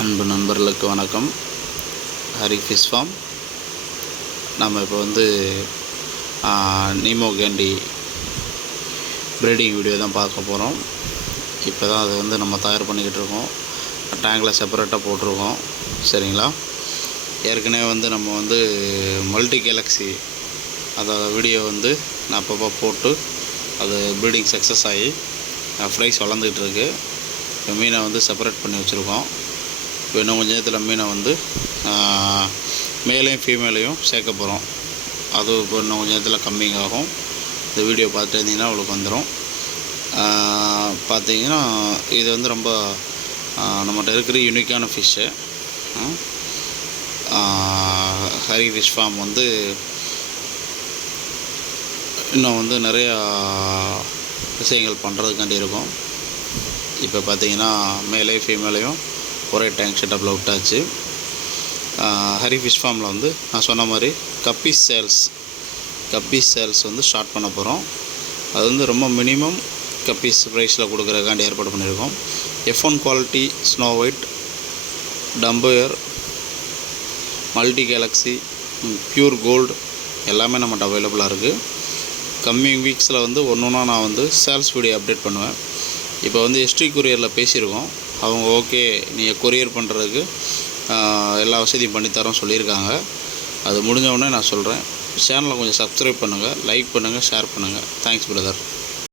அன்பு நண்பர்களுக்கு வணக்கம். Hari fish form. நம்ம இப்போ வந்து நீமோ கேண்டி ப்ரீடிங் வீடியோ தான் பார்க்க போகிறோம். இப்போ தான் அது வந்து நம்ம தயார் பண்ணிக்கிட்டு இருக்கோம். டேங்கில் செப்பரேட்டாக போட்டிருக்கோம். சரிங்களா? ஏற்கனவே வந்து நம்ம வந்து மல்டி கேலக்ஸி அதோட வீடியோ வந்து நான் அப்பப்போ போட்டு அது ப்ரீடிங் சக்ஸஸ் ஆகி ஃப்ரைஸ் வளர்ந்துக்கிட்டு இருக்குது. இப்போ மீனை வந்து செப்பரேட் பண்ணி வச்சுருக்கோம். இப்போ இன்னும் கொஞ்சம் நேரத்தில் மீனை வந்து மேலையும் ஃபீமேலையும் சேர்க்க போகிறோம். அது இப்போ இன்னும் கொஞ்சம் நேரத்தில் கம்மிங் ஆகும். இந்த வீடியோ பார்த்துட்டு இருந்தீங்கன்னா உங்களுக்கு வந்துடும். பார்த்தீங்கன்னா இது வந்து ரொம்ப நம்மகிட்ட இருக்கிற யூனிக்கான ஃபிஷ்ஷு. ஹரி ஃபிஷ் ஃபார்ம் வந்து இன்னும் வந்து நிறையா விஷயங்கள் பண்ணுறதுக்காண்டி இருக்கும். இப்போ பார்த்தீங்கன்னா மேலையும் ஃபீமேலையும் ஒரே டேங்க் செட்டப்பில் விட்டாச்சு. ஹரி ஃபிஷ் ஃபார்மில் வந்து நான் சொன்ன மாதிரி கப்பீஸ் சேல்ஸ் வந்து ஸ்டார்ட் பண்ண போகிறோம். அது வந்து ரொம்ப மினிமம் கப்பீஸ் ப்ரைஸில் கொடுக்குறதுக்காண்டி ஏற்பாடு பண்ணியிருக்கோம். F1 குவாலிட்டி ஸ்னோ ஒயிட், டம்பயர், மல்டி கேலக்ஸி, பியூர் கோல்டு எல்லாமே நம்மகிட்ட அவைலபிளாக இருக்குது. கம்மிங் வீக்ஸில் வந்து ஒன்றா நான் வந்து சேல்ஸ் வீடியோ அப்டேட் பண்ணுவேன். இப்போ வந்து எஸ்டி கொரியரில் பேசியிருக்கோம். அவங்க ஓகே நீங்கள் கொரியர் பண்ணுறதுக்கு எல்லா வசதியும் பண்ணித்தரோம் சொல்லியிருக்காங்க. அது முடிஞ்ச உடனே நான் சொல்கிறேன். சேனலை கொஞ்சம் சப்ஸ்கிரைப் பண்ணுங்கள், லைக் பண்ணுங்கள், ஷேர் பண்ணுங்கள். Thanks brother.